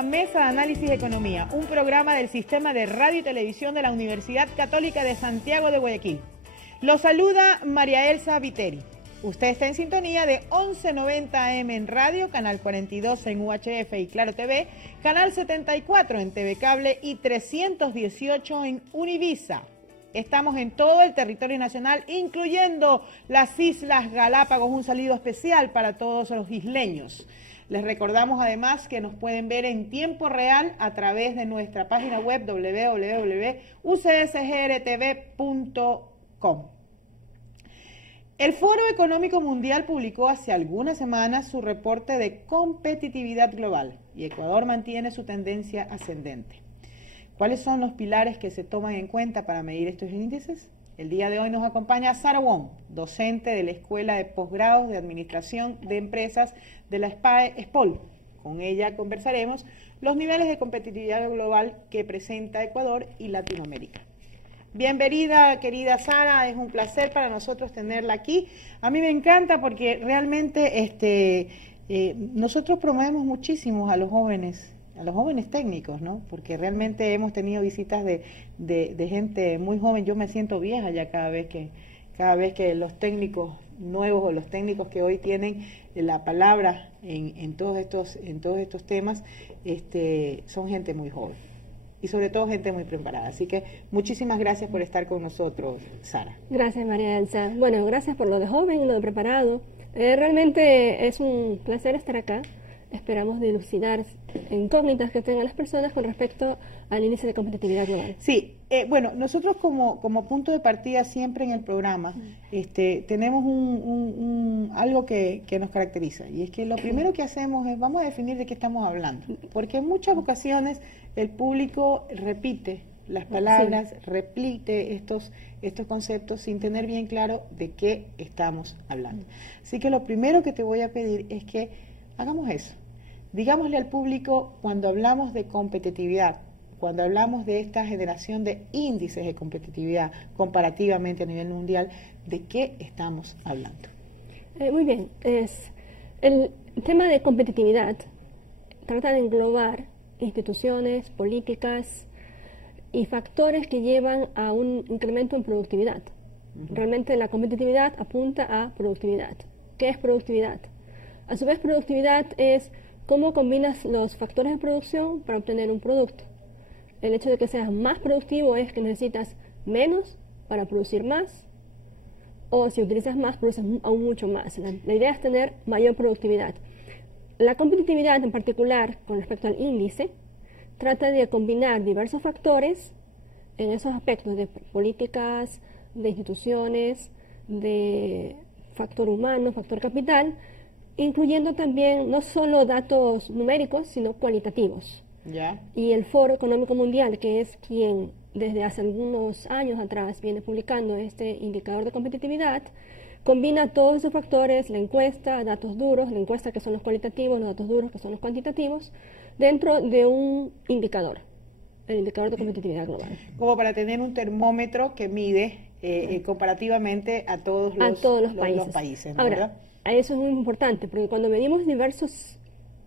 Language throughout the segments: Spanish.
a Mesa de Análisis de Economía, un programa del Sistema de Radio y Televisión de la Universidad Católica de Santiago de Guayaquil. Los saluda María Elsa Viteri. Usted está en sintonía de 1190 AM en radio, canal 42 en UHF y Claro TV, canal 74 en TV Cable y 318 en Univisa. Estamos en todo el territorio nacional, incluyendo las Islas Galápagos, un saludo especial para todos los isleños. Les recordamos además que nos pueden ver en tiempo real a través de nuestra página web www.ucsgrtv.com. El Foro Económico Mundial publicó hace algunas semanas su reporte de competitividad global y Ecuador mantiene su tendencia ascendente. ¿Cuáles son los pilares que se toman en cuenta para medir estos índices? El día de hoy nos acompaña Sara Wong, docente de la Escuela de Posgrados de Administración de Empresas de la SPAE-SPOL. Con ella conversaremos los niveles de competitividad global que presenta Ecuador y Latinoamérica. Bienvenida, querida Sara, es un placer para nosotros tenerla aquí. A mí me encanta porque realmente nosotros promovemos muchísimo a los jóvenes técnicos, ¿no? Porque realmente hemos tenido visitas de gente muy joven. Yo me siento vieja ya cada vez que los técnicos nuevos o los técnicos que hoy tienen la palabra en todos estos temas son gente muy joven y sobre todo gente muy preparada. Así que muchísimas gracias por estar con nosotros, Sara. Gracias, María Elsa. Bueno, gracias por lo de joven y lo de preparado. Realmente es un placer estar acá. Esperamos dilucidar incógnitas que tengan las personas con respecto al índice de competitividad global. Sí, bueno, nosotros como punto de partida siempre en el programa tenemos algo que nos caracteriza, y es que lo primero que hacemos es, vamos a definir de qué estamos hablando, porque en muchas ocasiones el público repite las palabras, repite estos conceptos sin tener bien claro de qué estamos hablando. Así que lo primero que te voy a pedir es que hagamos eso. Digámosle al público, cuando hablamos de competitividad, cuando hablamos de esta generación de índices de competitividad comparativamente a nivel mundial, ¿de qué estamos hablando? Muy bien. El tema de competitividad trata de englobar instituciones, políticas y factores que llevan a un incremento en productividad. Realmente la competitividad apunta a productividad. ¿Qué es productividad? A su vez, productividad es cómo combinas los factores de producción para obtener un producto. El hecho de que seas más productivo es que necesitas menos para producir más, o si utilizas más, produces aún mucho más. La idea es tener mayor productividad. La competitividad en particular, con respecto al índice, trata de combinar diversos factores en esos aspectos de políticas, de instituciones, de factor humano, factor capital, incluyendo también no solo datos numéricos, sino cualitativos. Y el Foro Económico Mundial, que es quien desde hace algunos años atrás viene publicando este indicador de competitividad, combina todos esos factores, la encuesta, datos duros, la encuesta que son los cualitativos, los datos duros que son los cuantitativos, dentro de un indicador, el indicador de competitividad global. Como para tener un termómetro que mide comparativamente a todos los países, ¿no? Ahora, ¿verdad? eso es muy importante, porque cuando medimos diversas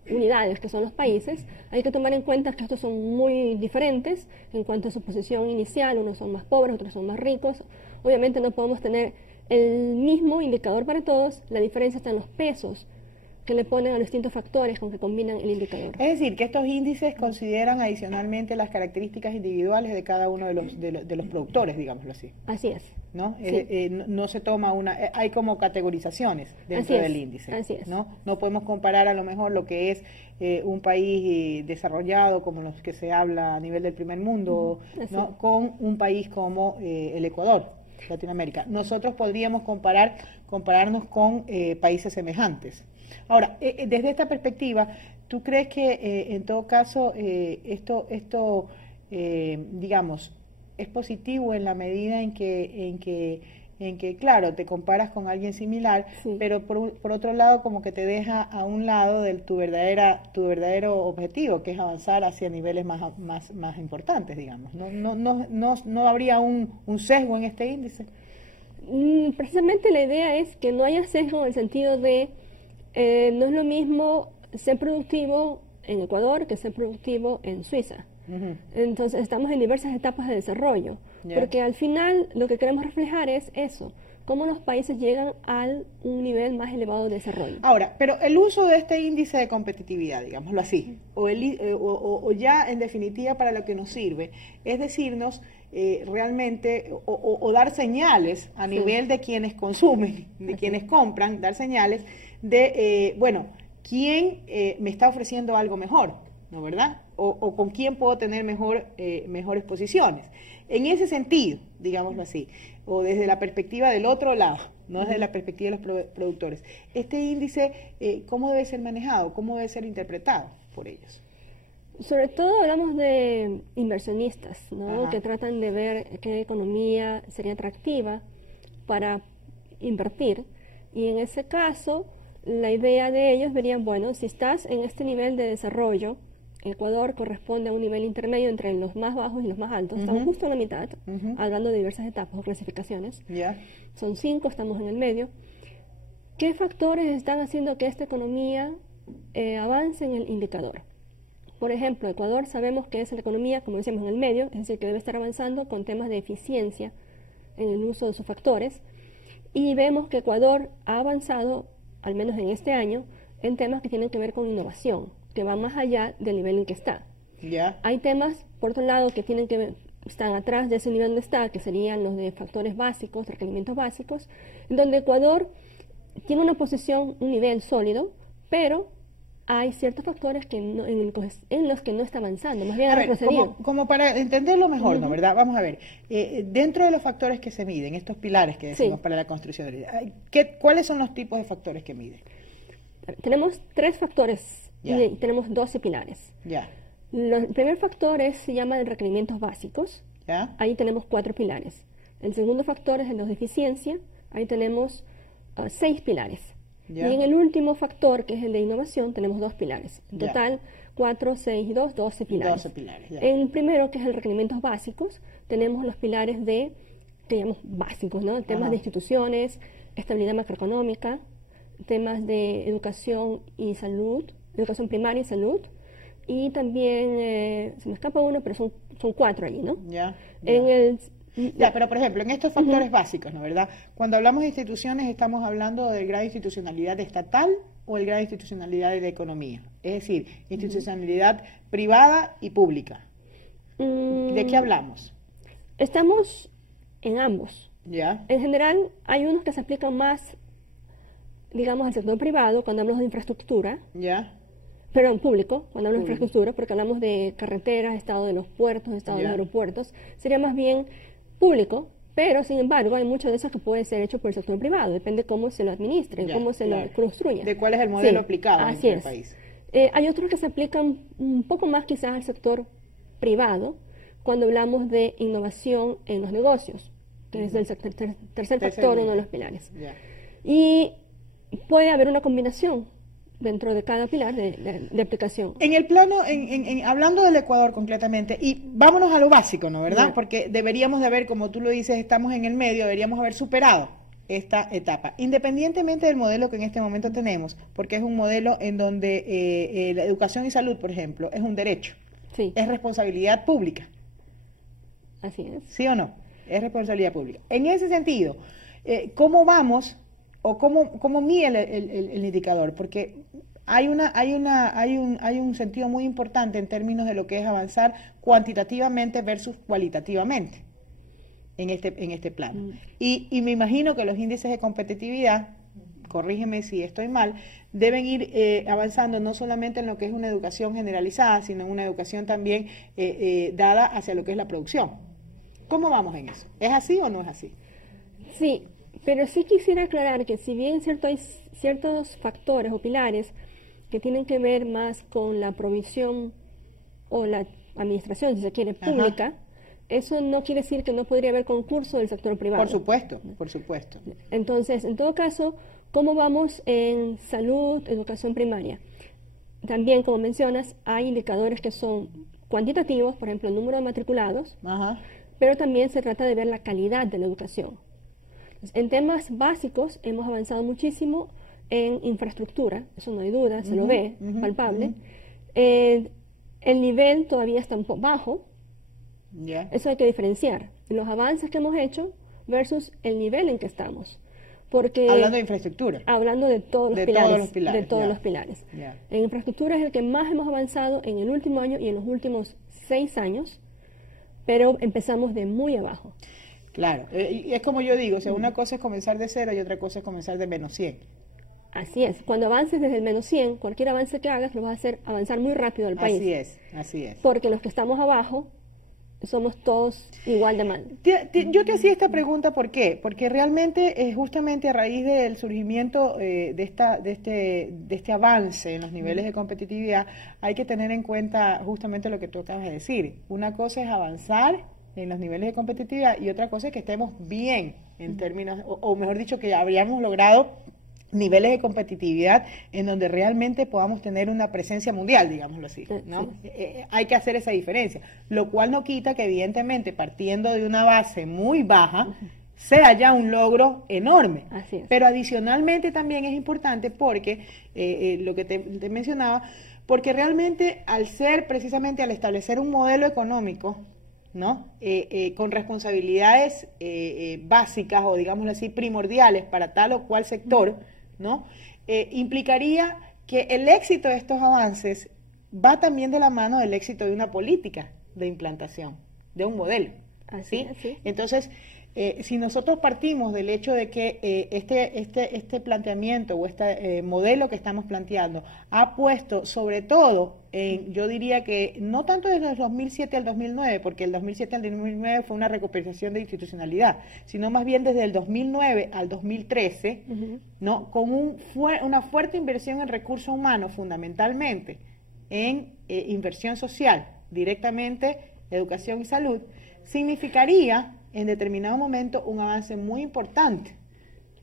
unidades que son los países, hay que tomar en cuenta que estos son muy diferentes en cuanto a su posición inicial. Unos son más pobres, otros son más ricos. Obviamente no podemos tener el mismo indicador para todos. La diferencia está en los pesos que le ponen a los distintos factores con que combinan el indicador. Es decir, que estos índices consideran adicionalmente las características individuales de cada uno de los productores, digámoslo así. Así es. ¿No? Sí. No se toma hay como categorización dentro del índice. Así es. ¿No? No podemos comparar a lo mejor lo que es un país desarrollado como los que se habla a nivel del primer mundo, ¿no? Con un país como el Ecuador, Latinoamérica. Nosotros podríamos compararnos con países semejantes. Ahora, desde esta perspectiva, ¿tú crees que en todo caso esto digamos, es positivo en la medida en que claro, te comparas con alguien similar, sí, pero por otro lado como que te deja a un lado de tu verdadero objetivo, que es avanzar hacia niveles más importantes, digamos? ¿No habría un sesgo en este índice? Precisamente la idea es que no haya sesgo en el sentido de no es lo mismo ser productivo en Ecuador que ser productivo en Suiza. Entonces estamos en diversas etapas de desarrollo, porque al final lo que queremos reflejar es eso, cómo los países llegan a un nivel más elevado de desarrollo. Ahora, pero el uso de este índice de competitividad, digámoslo así, o ya en definitiva para lo que nos sirve, es decirnos realmente, o dar señales a nivel de quienes consumen, de quienes compran, dar señales de, bueno, quién me está ofreciendo algo mejor, ¿no verdad? O con quién puedo tener mejores posiciones. En ese sentido, digámoslo así, o desde la perspectiva del otro lado, no desde la perspectiva de los productores, este índice, ¿cómo debe ser manejado? ¿Cómo debe ser interpretado por ellos? Sobre todo hablamos de inversionistas, ¿no? Que tratan de ver qué economía sería atractiva para invertir. Y en ese caso, la idea de ellos verían, bueno, si estás en este nivel de desarrollo, Ecuador corresponde a un nivel intermedio entre los más bajos y los más altos. Estamos justo en la mitad, hablando de diversas etapas o clasificaciones. Son 5, estamos en el medio. ¿Qué factores están haciendo que esta economía avance en el indicador? Por ejemplo, Ecuador sabemos que es la economía, como decíamos, en el medio, es decir, que debe estar avanzando con temas de eficiencia en el uso de sus factores. Y vemos que Ecuador ha avanzado, al menos en este año, en temas que tienen que ver con innovación, que va más allá del nivel en que está. Hay temas, por otro lado, que tienen que ver, están atrás de ese nivel donde está, que serían los de factores básicos, requerimientos básicos, donde Ecuador tiene una posición, un nivel sólido, pero hay ciertos factores que no, en los que no está avanzando, más bien ha retrocedido. Como para entenderlo mejor, ¿no? ¿Verdad? Vamos a ver, dentro de los factores que se miden, estos pilares que decimos para la construcción, ¿cuáles son los tipos de factores que miden? Tenemos 3 factores y tenemos 12 pilares. El primer factor se llama de requerimientos básicos. Ahí tenemos 4 pilares. El segundo factor es el de eficiencia. Ahí tenemos 6 pilares. Y en el último factor, que es el de innovación, tenemos 2 pilares. En total, 4, 6 y 2, 12 pilares. En el primero, que es el requerimientos básicos, tenemos los pilares que llamamos básicos, ¿no? Temas de instituciones, estabilidad macroeconómica, temas de educación y salud, educación primaria y salud, y también, se me escapa uno, pero son 4 allí, ¿no? Pero por ejemplo, en estos factores básicos, ¿no verdad? Cuando hablamos de instituciones, ¿estamos hablando del grado de institucionalidad estatal o el grado de institucionalidad de la economía? Es decir, institucionalidad privada y pública. ¿De qué hablamos? Estamos en ambos. En general, hay unos que se aplican más, digamos, al sector privado, cuando hablamos de infraestructura. Perdón, público, cuando hablamos de infraestructura, porque hablamos de carreteras, estado de los puertos, estado de los aeropuertos, sería más bien público, pero sin embargo hay mucho de eso que puede ser hecho por el sector privado, depende cómo se lo administre, cómo se lo construya. De cuál es el modelo aplicado en el país. Hay otros que se aplican un poco más quizás al sector privado, cuando hablamos de innovación en los negocios, que es el tercer factor, uno de los pilares. Y puede haber una combinación dentro de cada pilar de aplicación. En el plano, hablando del Ecuador concretamente, y vámonos a lo básico, ¿no verdad? Porque deberíamos de haber, como tú lo dices, estamos en el medio, deberíamos haber superado esta etapa, independientemente del modelo que en este momento tenemos, porque es un modelo en donde la educación y salud, por ejemplo, es un derecho, es responsabilidad pública. Así es. ¿Sí o no? Es responsabilidad pública. En ese sentido, ¿cómo vamos o cómo mide el indicador? Porque hay un sentido muy importante en términos de lo que es avanzar cuantitativamente versus cualitativamente en este plano. Y me imagino que los índices de competitividad, corrígeme si estoy mal, deben ir avanzando no solamente en lo que es una educación generalizada, sino en una educación también dada hacia lo que es la producción. ¿Cómo vamos en eso? ¿Es así o no es así? Sí, pero sí quisiera aclarar que si bien hay ciertos factores o pilares que tienen que ver más con la provisión o la administración, si se quiere, pública, eso no quiere decir que no podría haber concurso del sector privado. Por supuesto, por supuesto. Entonces, en todo caso, ¿cómo vamos en salud, educación primaria? También, como mencionas, hay indicadores que son cuantitativos, por ejemplo, el número de matriculados, pero también se trata de ver la calidad de la educación. En temas básicos hemos avanzado muchísimo en infraestructura, eso no hay duda, se lo ve, palpable. el nivel todavía está un poco bajo. Ya. Eso hay que diferenciar. Los avances que hemos hecho versus el nivel en que estamos. Porque, hablando de infraestructura. Hablando de todos los De pilares. todos los pilares, De todos ya. los pilares. Ya. En infraestructura es el que más hemos avanzado en el último año y en los últimos 6 años, pero empezamos de muy abajo. Claro, y es como yo digo, o sea, una cosa es comenzar de cero y otra cosa es comenzar de menos 100. Así es. Cuando avances desde el menos 100, cualquier avance que hagas lo vas a hacer avanzar muy rápido al país. Así es. Porque los que estamos abajo somos todos igual de mal. Yo te hacía esta pregunta, ¿por qué? Porque realmente, justamente a raíz del surgimiento de este avance en los niveles de competitividad, hay que tener en cuenta justamente lo que tú acabas de decir. Una cosa es avanzar en los niveles de competitividad y otra cosa es que estemos bien en términos, o mejor dicho, que habríamos logrado niveles de competitividad en donde realmente podamos tener una presencia mundial, digámoslo así, ¿no? Sí. Hay que hacer esa diferencia, lo cual no quita que evidentemente partiendo de una base muy baja, sea ya un logro enorme. Así es. Pero adicionalmente también es importante porque, lo que te mencionaba, porque realmente al establecer un modelo económico, ¿no? Con responsabilidades básicas o digámoslo así primordiales para tal o cual sector, ¿no? Implicaría que el éxito de estos avances va también de la mano del éxito de una política de implantación, de un modelo. Así es, sí. Entonces, si nosotros partimos del hecho de que este planteamiento o este modelo que estamos planteando ha puesto sobre todo yo diría que no tanto desde el 2007 al 2009, porque el 2007 al 2009 fue una recuperación de institucionalidad, sino más bien desde el 2009 al 2013, ¿no? Con una fuerte inversión en recursos humanos, fundamentalmente en inversión social, directamente educación y salud, significaría en determinado momento un avance muy importante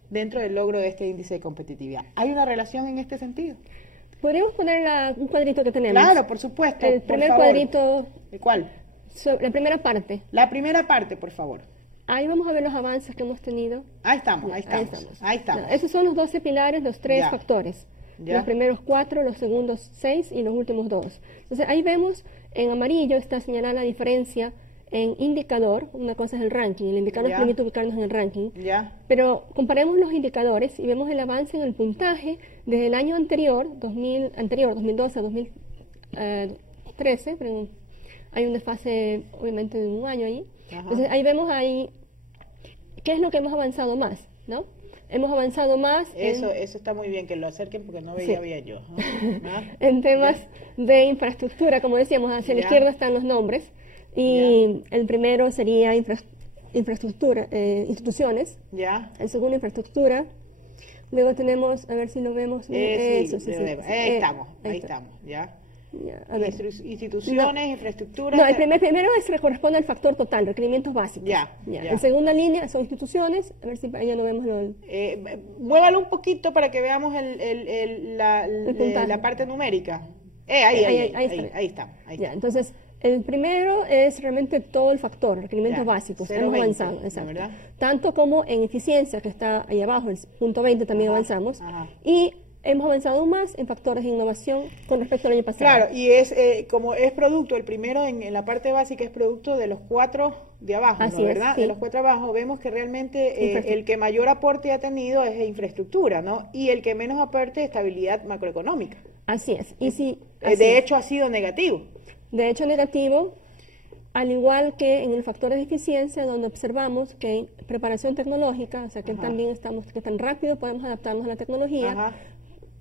dentro del logro de este índice de competitividad. ¿Hay una relación en este sentido? Podríamos poner un cuadrito que tenemos. Claro, por supuesto. El primer cuadrito. ¿Cuál? La primera parte. La primera parte, por favor. Ahí vamos a ver los avances que hemos tenido. Ahí estamos. Esos son los 12 pilares, los 3 factores. Ya. Los primeros 4, los segundos 6 y los últimos 2. Entonces ahí vemos, en amarillo está señalada la diferencia en indicador. Una cosa es el ranking, el indicador nos permite ubicarnos en el ranking. Ya. Pero comparemos los indicadores y vemos el avance en el puntaje desde el año anterior, 2012 a 2013, pero hay un desfase obviamente de un año ahí. Ajá. Entonces ahí vemos qué es lo que hemos avanzado más, ¿no? Hemos avanzado más eso está muy bien que lo acerquen porque no veía bien yo. ¿Ah? en temas de infraestructura, como decíamos, hacia la izquierda están los nombres y el primero sería infraestructura, instituciones. Ya. El segundo, infraestructura. Luego tenemos, a ver si lo vemos. Ahí estamos, ya. A ver. Instituciones, infraestructura. No, el primero corresponde al factor total, requerimientos básicos. Ya. En segunda línea son instituciones, a ver si ya lo vemos. Muévalo un poquito para que veamos la parte numérica. Ahí estamos. Ya, entonces, el primero es realmente todo el factor, requerimientos básicos. Hemos avanzado, exacto. ¿Verdad? Tanto como en eficiencia, que está ahí abajo, el punto 20 también avanzamos. Y hemos avanzado aún más en factores de innovación con respecto al año pasado. Claro, y como es producto, el primero en la parte básica es producto de los 4 de abajo, ¿no? ¿Verdad? Sí. De los 4 abajo vemos que realmente el que mayor aporte ha tenido es infraestructura, ¿no? Y el que menos aporte es estabilidad macroeconómica. Así es. De hecho ha sido negativo. De hecho negativo, al igual que en el factor de eficiencia, donde observamos que en preparación tecnológica, o sea que también que tan rápido podemos adaptarnos a la tecnología,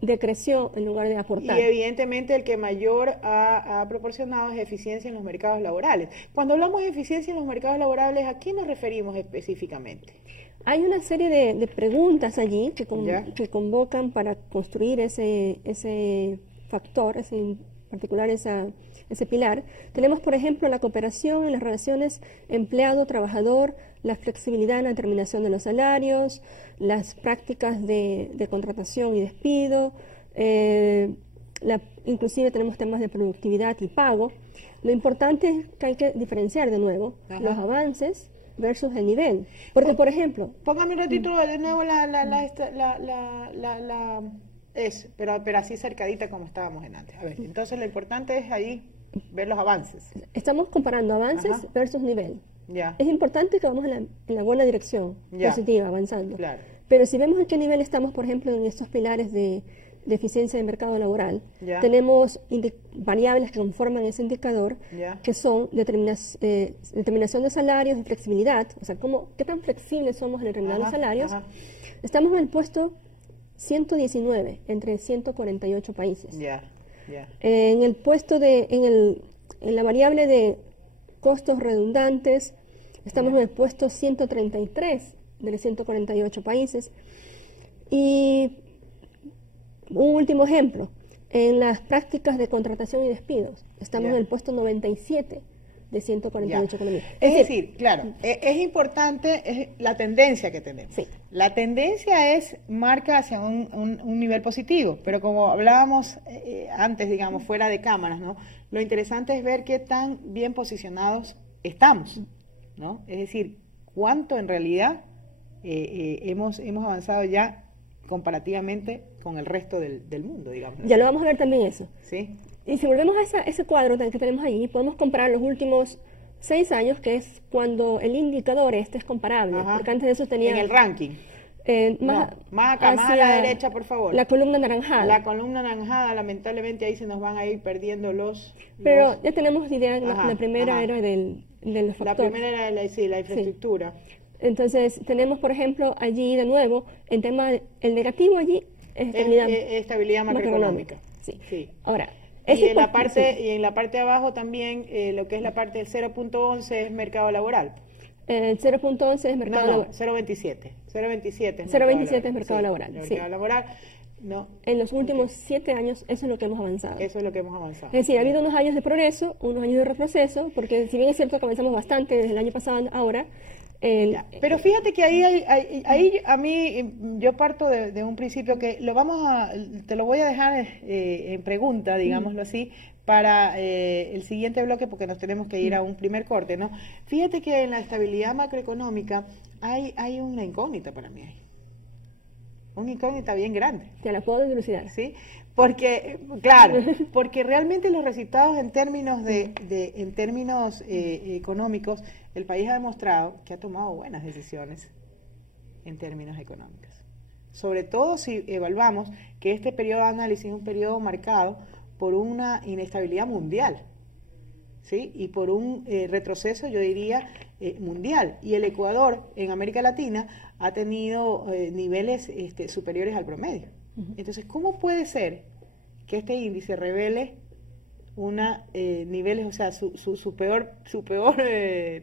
decreció en lugar de aportar. Y evidentemente el que mayor ha proporcionado es eficiencia en los mercados laborales. Cuando hablamos de eficiencia en los mercados laborales, ¿a qué nos referimos específicamente? Hay una serie de preguntas allí que convocan para construir ese factor, en particular ese pilar. Tenemos, por ejemplo, la cooperación en las relaciones empleado-trabajador, la flexibilidad en la determinación de los salarios, las prácticas de contratación y despido, inclusive tenemos temas de productividad y pago. Lo importante es que hay que diferenciar de nuevo los avances versus el nivel. Porque, por ejemplo... Póngame un ratito de nuevo pero así cercadita como estábamos en antes. A ver, entonces lo importante es ahí ver los avances. Estamos comparando avances Ajá. versus nivel. Ya. Es importante que vamos en la buena dirección, Ya. positiva, avanzando. Claro. Pero si vemos en qué nivel estamos, por ejemplo, en estos pilares de eficiencia del mercado laboral, Ya. tenemos variables que conforman ese indicador, Ya. que son determinación de salarios y flexibilidad, o sea, qué tan flexibles somos en determinar los Ajá, salarios. ajá. Estamos en el puesto 119 entre 148 países. Ya, ya. En el puesto en la variable de costos redundantes, estamos en el puesto 133 de los 148 países. Y un último ejemplo, en las prácticas de contratación y despidos, estamos Ya. en el puesto 97 de 148 Ya. economías. Es decir, claro, es importante la tendencia que tenemos. Sí. La tendencia marca hacia un nivel positivo, pero como hablábamos antes, digamos, fuera de cámaras, ¿no? Lo interesante es ver qué tan bien posicionados estamos, ¿no? Es decir, cuánto en realidad hemos avanzado ya comparativamente con el resto del mundo, digamos. Ya lo vamos a ver también eso. ¿Sí? Y si volvemos a ese cuadro que tenemos ahí, podemos comparar los últimos 6 años, que es cuando el indicador es comparable, Ajá. porque antes de eso tenía... En el ranking. Más acá, más a la derecha, por favor. La columna anaranjada. La columna naranjada, lamentablemente ahí se nos van a ir perdiendo Pero ya tenemos idea, Ajá, la primera ajá. era de los La factores. primera era la infraestructura. Entonces, tenemos, por ejemplo, allí de nuevo, el tema, el negativo allí es Estabilidad macroeconómica. Sí. Sí. Ahora, Y en la parte de abajo también, lo que es la parte del 0.11 es mercado laboral. El 0.11 es mercado laboral. 0.27. 0.27 es mercado laboral. Sí. Mercado laboral. No, En los últimos 7 años, eso es lo que hemos avanzado. eso es lo que hemos avanzado. Es decir, ha habido unos años de progreso, unos años de retroceso, porque si bien es cierto que avanzamos bastante desde el año pasado a ahora, Ya. Pero fíjate que ahí a mí yo parto de un principio que te lo voy a dejar en pregunta, digámoslo así, para el siguiente bloque porque nos tenemos que ir a un primer corte, ¿no? Fíjate que en la estabilidad macroeconómica hay una incógnita para mí ahí. Una incógnita bien grande. te la puedo dilucidar. ¿Sí? Porque, claro, porque realmente los resultados en términos económicos, el país ha demostrado que ha tomado buenas decisiones en términos económicos. Sobre todo si evaluamos que este periodo de análisis es un periodo marcado por una inestabilidad mundial, ¿sí? Y por un retroceso, yo diría, mundial. Y el Ecuador en América Latina ha tenido niveles superiores al promedio. Entonces, ¿cómo puede ser que este índice revele niveles, o sea, su peor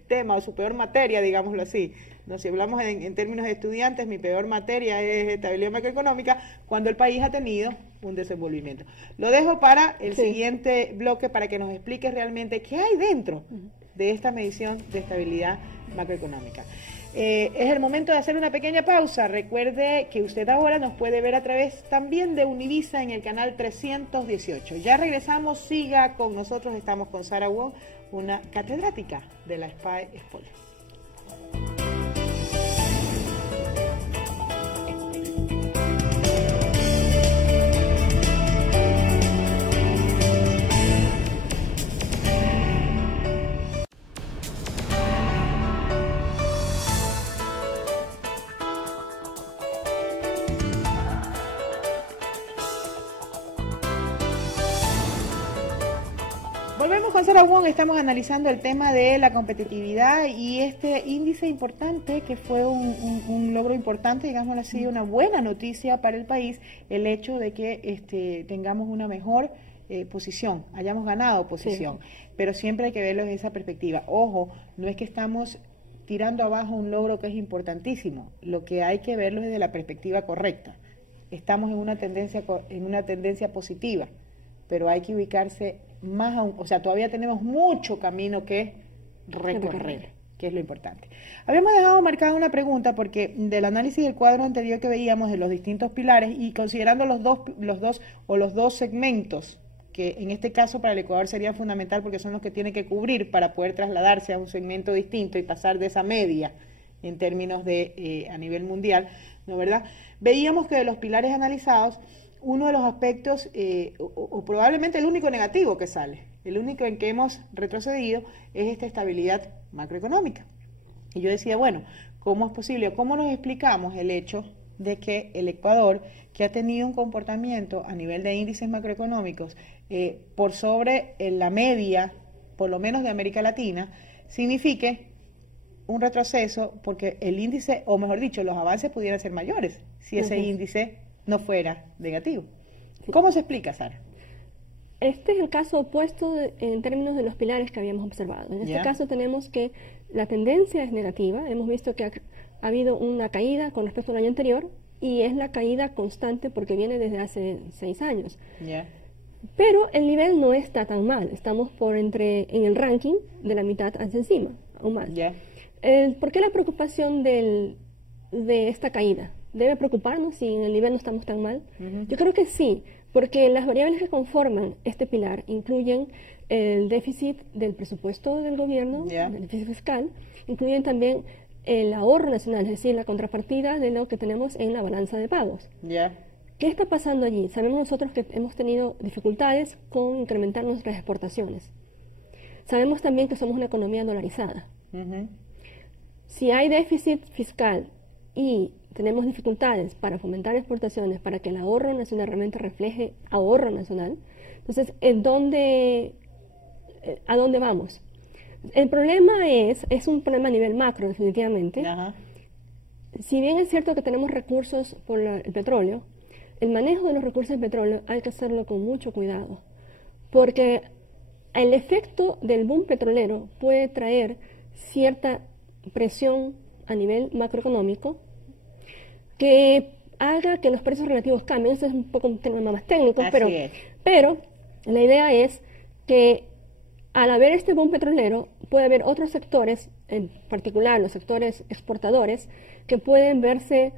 tema o su peor materia, digámoslo así? No, si hablamos en términos de estudiantes, mi peor materia es estabilidad macroeconómica, cuando el país ha tenido un desenvolvimiento. Lo dejo para el siguiente bloque para que nos explique realmente qué hay dentro de esta medición de estabilidad macroeconómica. Es el momento de hacer una pequeña pausa. Recuerde que usted ahora nos puede ver a través también de Univisa en el canal 318. Ya regresamos, siga con nosotros, estamos con Sara Wong, una catedrática de la SPAE Espolo. Volvemos con Sara Wong, estamos analizando el tema de la competitividad y este índice importante que fue un logro importante, digámoslo así, una buena noticia para el país, el hecho de que tengamos una mejor posición, hayamos ganado posición, pero siempre hay que verlo desde esa perspectiva. Ojo, no es que estamos tirando abajo un logro que es importantísimo, lo que hay que verlo desde la perspectiva correcta. Estamos en una tendencia positiva, pero hay que ubicarse más aún, o sea, todavía tenemos mucho camino que recorrer, que es lo importante. Habíamos dejado marcada una pregunta porque del análisis del cuadro anterior que veíamos de los distintos pilares y considerando los dos segmentos que en este caso para el Ecuador sería fundamental porque son los que tiene que cubrir para poder trasladarse a un segmento distinto y pasar de esa media en términos de a nivel mundial, ¿no verdad? Veíamos que de los pilares analizados, uno de los aspectos, o probablemente el único negativo que sale, el único en que hemos retrocedido, es esta estabilidad macroeconómica. Y yo decía, bueno, ¿cómo es posible? ¿Cómo nos explicamos el hecho de que el Ecuador, que ha tenido un comportamiento a nivel de índices macroeconómicos por sobre la media, por lo menos de América Latina, signifique un retroceso, porque el índice, o mejor dicho, los avances pudieran ser mayores si ese índice no fuera negativo? ¿Cómo se explica, Sara? Este es el caso opuesto en términos de los pilares que habíamos observado. En este caso tenemos que la tendencia es negativa. Hemos visto que ha habido una caída con respecto al año anterior, y es la caída constante porque viene desde hace 6 años. Pero el nivel no está tan mal. Estamos en el ranking de la mitad hacia encima, o más. ¿Por qué la preocupación de esta caída? ¿Debe preocuparnos si en el nivel no estamos tan mal? Yo creo que sí, porque las variables que conforman este pilar incluyen el déficit del presupuesto del gobierno, el déficit fiscal, incluyen también el ahorro nacional, es decir, la contrapartida de lo que tenemos en la balanza de pagos. ¿Qué está pasando allí? Sabemos nosotros que hemos tenido dificultades con incrementar nuestras exportaciones. Sabemos también que somos una economía dolarizada. Si hay déficit fiscal y tenemos dificultades para fomentar exportaciones, para que el ahorro nacional realmente refleje ahorro nacional, entonces, ¿a dónde vamos? El problema es un problema a nivel macro, definitivamente. Si bien es cierto que tenemos recursos por el petróleo, el manejo de los recursos del petróleo hay que hacerlo con mucho cuidado, porque el efecto del boom petrolero puede traer cierta presión a nivel macroeconómico que haga que los precios relativos cambien. Eso es un poco un tema más técnico, pero la idea es que al haber este boom petrolero puede haber otros sectores, en particular los sectores exportadores, que pueden verse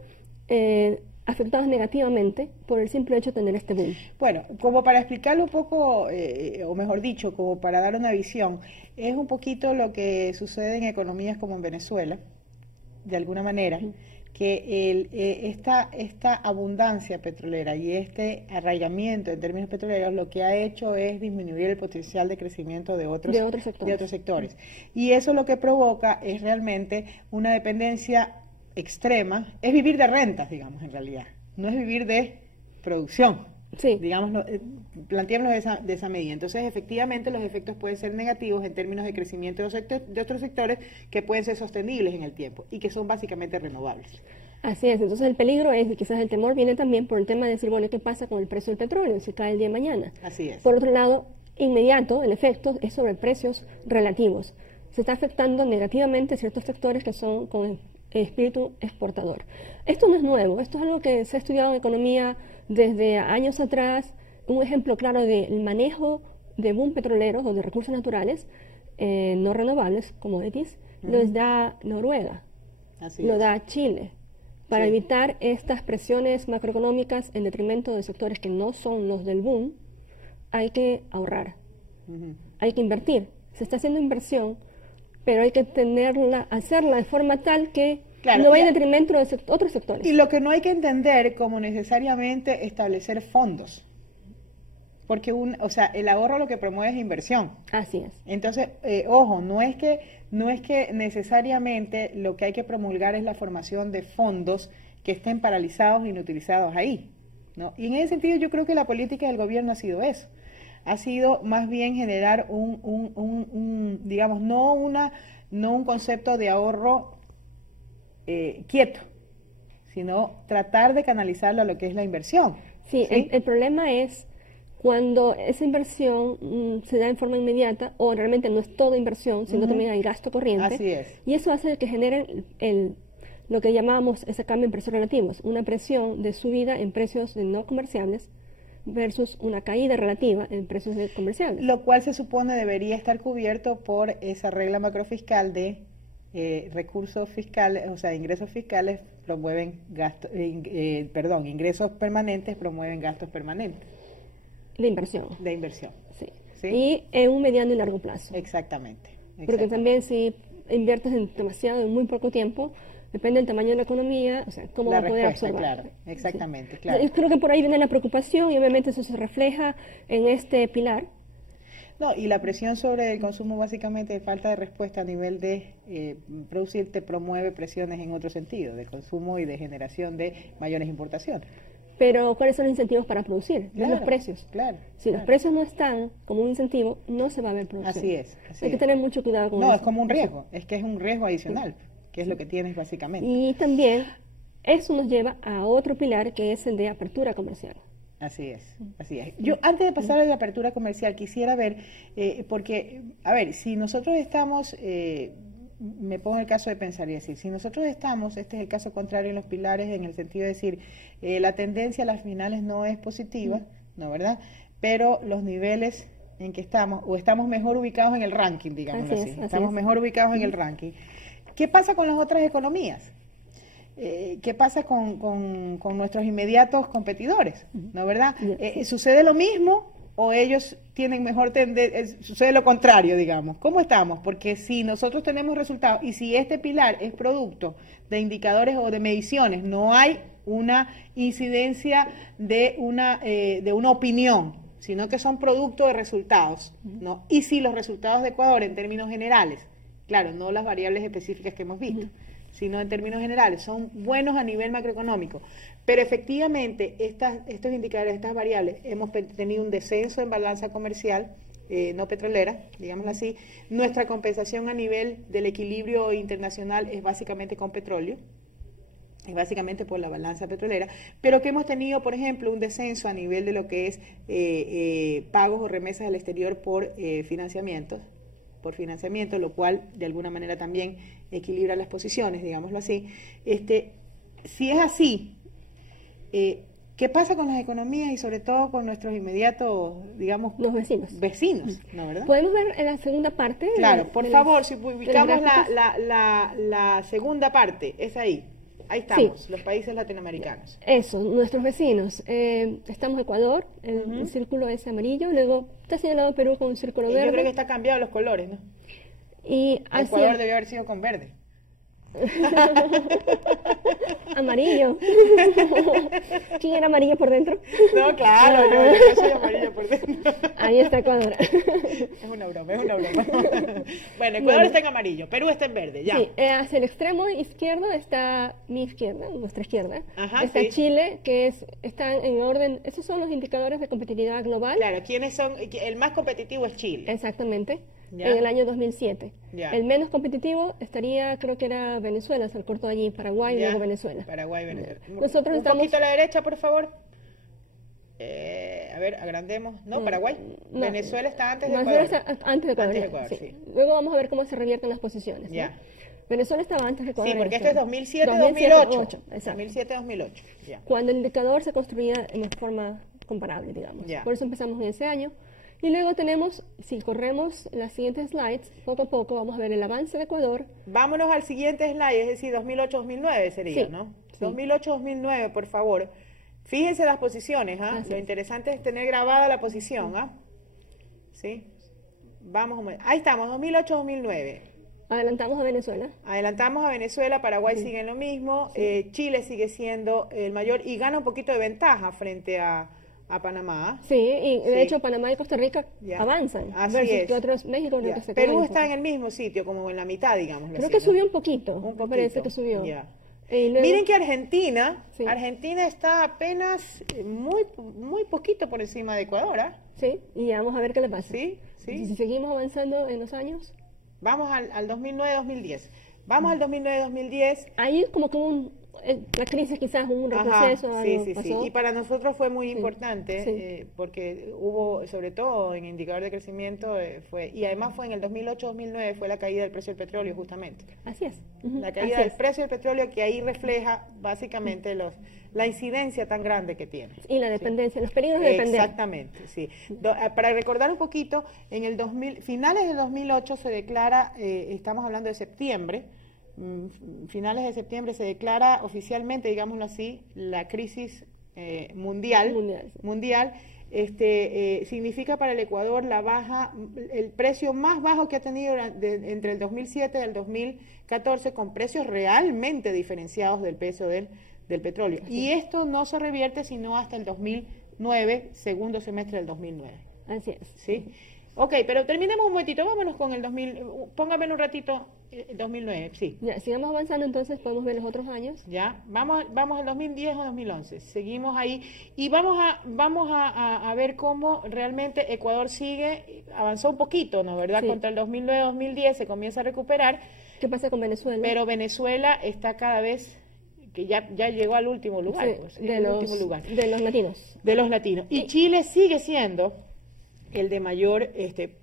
afectados negativamente por el simple hecho de tener este boom. Bueno, como para explicarlo un poco, o mejor dicho, como para dar una visión, es un poquito lo que sucede en economías como en Venezuela, de alguna manera, que esta abundancia petrolera y este arraigamiento en términos petroleros lo que ha hecho es disminuir el potencial de crecimiento de otros sectores. Y eso lo que provoca es realmente una dependencia extrema, es vivir de rentas, digamos, en realidad, no es vivir de producción. Digamos, planteémoslo de esa medida. Entonces, efectivamente, los efectos pueden ser negativos en términos de crecimiento de otros sectores que pueden ser sostenibles en el tiempo y que son básicamente renovables. Así es. Entonces, el peligro es, y quizás el temor viene también por el tema de decir, bueno, ¿qué pasa con el precio del petróleo si cae el día de mañana? Así es. Por otro lado, inmediato, el efecto es sobre precios relativos. Se está afectando negativamente ciertos sectores que son con espíritu exportador. Esto no es nuevo, esto es algo que se ha estudiado en economía desde años atrás. Un ejemplo claro del manejo de boom petroleros o de recursos naturales no renovables, commodities, los da Noruega, lo da Chile, para evitar estas presiones macroeconómicas en detrimento de sectores que no son los del boom. Hay que ahorrar, hay que invertir, se está haciendo inversión, pero hay que hacerla de forma tal que no vaya en detrimento de otros sectores. Y lo que no hay que entender como necesariamente establecer fondos, porque el ahorro lo que promueve es inversión. Así es. Entonces, ojo, no es que necesariamente lo que hay que promulgar es la formación de fondos que estén paralizados e inutilizados ahí, ¿no? Y en ese sentido yo creo que la política del gobierno ha sido eso. Ha sido más bien generar digamos, no un concepto de ahorro quieto, sino tratar de canalizarlo a lo que es la inversión. Sí, el problema es cuando esa inversión se da en forma inmediata, o realmente no es toda inversión, sino también hay gasto corriente. Así es. Y eso hace que genere lo que llamamos ese cambio en precios relativos, una presión de subida en precios no comerciables versus una caída relativa en precios comerciales. Lo cual se supone debería estar cubierto por esa regla macrofiscal de recursos fiscales, o sea, ingresos fiscales promueven ingresos permanentes promueven gastos permanentes. De inversión. De inversión. Sí. Y en un mediano y largo plazo. Exactamente. Porque también si inviertes demasiado en muy poco tiempo, depende del tamaño de la economía, o sea, cómo va a poder absorber. Claro, exactamente, Sí. claro. Yo creo que por ahí viene la preocupación y obviamente eso se refleja en este pilar. No, y la presión sobre el consumo básicamente de falta de respuesta a nivel de producir te promueve presiones en otro sentido, de consumo y de generación de mayores importaciones. Pero ¿cuáles son los incentivos para producir? Claro, Los precios. Claro. Si los precios no están como un incentivo, no se va a ver producción. Así es. Hay que tener mucho cuidado con eso. No, es como un riesgo, es que es un riesgo adicional, que es lo que tienes básicamente. Y también eso nos lleva a otro pilar que es el de apertura comercial. Así es, así es. Yo antes de pasar a la apertura comercial quisiera ver, porque, a ver, si nosotros estamos, me pongo el caso de pensar y decir, si nosotros estamos, este es el caso contrario en los pilares, en el sentido de decir, la tendencia a las finales no es positiva, ¿no, verdad? Pero los niveles en que estamos, o estamos mejor ubicados en el ranking, digámoslo así, estamos mejor ubicados en el ranking. ¿Qué pasa con las otras economías? ¿Qué pasa con nuestros inmediatos competidores? ¿No, verdad? ¿Sucede lo mismo o ellos tienen mejor tendencia? Sucede lo contrario, digamos. ¿Cómo estamos? Porque si nosotros tenemos resultados y si este pilar es producto de indicadores o de mediciones, no hay una incidencia de una opinión, sino que son producto de resultados, ¿no? Y si los resultados de Ecuador en términos generales, claro, no las variables específicas que hemos visto, sino en términos generales, son buenos a nivel macroeconómico. Pero efectivamente, estos indicadores, estas variables, hemos tenido un descenso en balanza comercial, no petrolera, digámoslo así. Nuestra compensación a nivel del equilibrio internacional es básicamente con petróleo, es básicamente por la balanza petrolera, pero que hemos tenido, por ejemplo, un descenso a nivel de lo que es pagos o remesas al exterior por financiamiento, lo cual de alguna manera también equilibra las posiciones, digámoslo así. Si es así, ¿qué pasa con las economías y sobre todo con nuestros inmediatos, digamos, los vecinos? ¿No, verdad? Podemos ver en la segunda parte. Claro, por favor, si ubicamos la segunda parte, es ahí. Ahí estamos, sí. Los países latinoamericanos. Eso, nuestros vecinos. Estamos Ecuador, el círculo es amarillo, luego está señalado Perú con un círculo verde. Yo creo que está cambiado los colores, ¿no? Y Ecuador debió haber sido con verde. Amarillo. ¿Quién era amarillo por dentro? No, claro, yo soy amarillo por dentro. Ahí está Ecuador. Es una broma. Bueno, Ecuador está en amarillo, Perú está en verde, ya. Sí, hacia el extremo izquierdo está mi izquierda, nuestra izquierda. Ajá, está Chile, que están en orden, esos son los indicadores de competitividad global. Claro, ¿quiénes son? El más competitivo es Chile. Exactamente. Ya. En el año 2007. Ya. El menos competitivo estaría, creo que era Venezuela, se cortó allí, Paraguay y luego Venezuela. Paraguay, Venezuela. Nosotros un poquito a la derecha, por favor. A ver, agrandemos. No, Paraguay. No, Venezuela está antes de Ecuador. Venezuela está antes de Ecuador. Antes de Ecuador, sí. Luego vamos a ver cómo se revierten las posiciones. Ya. ¿no? Venezuela estaba antes de Ecuador. Sí, porque esto es 2007-2008. 2007-2008. Cuando el indicador se construía en forma comparable, digamos. Ya. Por eso empezamos en ese año. Y luego tenemos, si corremos las siguientes slides, poco a poco vamos a ver el avance de Ecuador. Vámonos al siguiente slide, es decir, 2008-2009 sería, sí, ¿no? Sí. 2008-2009, por favor. Fíjense las posiciones, ¿ah? Lo interesante es tener grabada la posición, ¿ah? ¿Sí? Vamos, ahí estamos, 2008-2009. Adelantamos a Venezuela. Adelantamos a Venezuela, Paraguay sigue en lo mismo, Chile sigue siendo el mayor y gana un poquito de ventaja frente a Panamá. Sí, y de hecho Panamá y Costa Rica avanzan. Así versus es. Que otros, México creo que se Perú está en el mismo sitio, como en la mitad, digamos. Creo que subió un poquito. Un poquito. Me parece que subió. Luego, miren que Argentina está apenas muy poquito por encima de Ecuador, ¿ah? Sí, y vamos a ver qué le pasa. Sí. Si seguimos avanzando en los años. Vamos al 2009-2010. Vamos al 2009-2010. Ahí como que la crisis quizás un retroceso. Sí. Y para nosotros fue muy importante porque hubo, sobre todo en indicador de crecimiento, y además fue en el 2008-2009 fue la caída del precio del petróleo justamente. Así es. La caída del precio del petróleo que ahí refleja básicamente la incidencia tan grande que tiene. Y la dependencia, los peligros de dependencia. Exactamente, sí. Para recordar un poquito, en el finales del 2008 se declara, estamos hablando de septiembre, finales de septiembre se declara oficialmente, digámoslo así, la crisis mundial, Mundial. significa para el Ecuador el precio más bajo que ha tenido entre el 2007 y el 2014, con precios realmente diferenciados del peso del petróleo. Y esto no se revierte sino hasta el 2009, segundo semestre del 2009. Así es. ¿Sí? Ok, pero terminemos un momentito, vámonos con el 2000, póngame un ratito el 2009, sí. Ya, sigamos avanzando, entonces podemos ver los otros años. Ya, vamos al 2010 o 2011, seguimos ahí y vamos a ver cómo realmente Ecuador avanzó un poquito, ¿no? ¿Verdad? Sí. Contra el 2009-2010 se comienza a recuperar. ¿Qué pasa con Venezuela? Pero Venezuela está cada vez, que ya llegó al último lugar, Sí, pues, de los latinos. De los latinos. Y Chile sigue siendo el de mayor,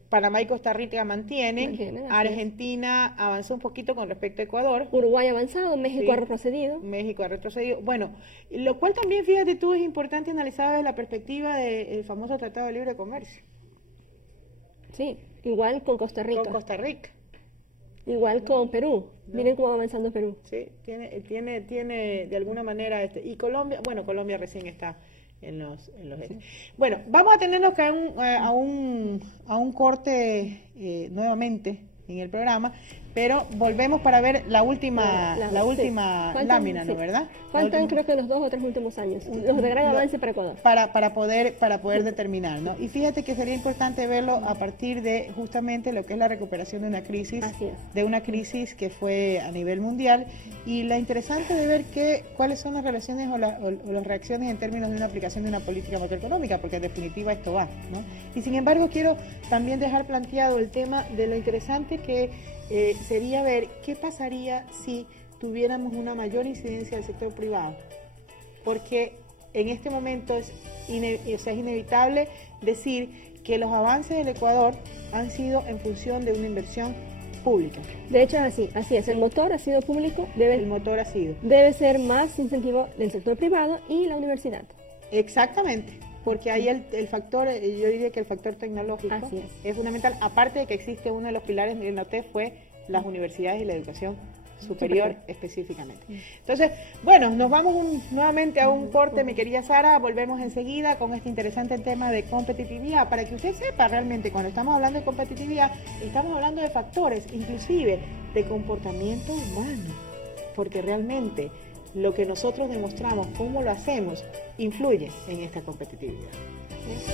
Panamá y Costa Rica mantienen, Argentina avanzó un poquito con respecto a Ecuador. Uruguay ha avanzado, México Sí, ha retrocedido. México ha retrocedido. Bueno, lo cual también, fíjate tú, es importante analizar desde la perspectiva del famoso Tratado de Libre Comercio. Sí, igual con Costa Rica. Con Costa Rica. Igual con Perú. Miren cómo va avanzando Perú. Sí, tiene de alguna manera, y Colombia, bueno, Colombia recién está en los Sí. Bueno, vamos a tenernos que a un corte nuevamente en el programa, pero volvemos para ver la última lámina, ¿no? Sí. ¿Verdad? Faltan creo que los 2 o 3 últimos años, los de gran avance para Ecuador. Para poder determinar, ¿no? Y fíjate que sería importante verlo a partir de justamente lo que es la recuperación de una crisis, Así es. de una crisis que fue a nivel mundial, y la interesante de ver cuáles son las relaciones o las reacciones en términos de una aplicación de una política macroeconómica, porque en definitiva esto va, ¿no? Y sin embargo quiero también dejar planteado el tema de lo interesante que sería ver qué pasaría si tuviéramos una mayor incidencia del sector privado, porque en este momento es inevitable decir que los avances del Ecuador han sido en función de una inversión pública. De hecho es así es, el motor ha sido público, El motor ha sido. debe ser más incentivo del sector privado y la universidad. Exactamente, porque ahí el factor, yo diría que el factor tecnológico Así es fundamental, aparte de que existe uno de los pilares del NOTE fue las universidades y la educación superior específicamente. Entonces, bueno, nos vamos nuevamente a un corte, mi querida Sara, volvemos enseguida con este interesante tema de competitividad, para que usted sepa realmente, cuando estamos hablando de competitividad, estamos hablando de factores, inclusive de comportamiento humano, porque realmente lo que nosotros demostramos, cómo lo hacemos, influye en esta competitividad. ¿Sí?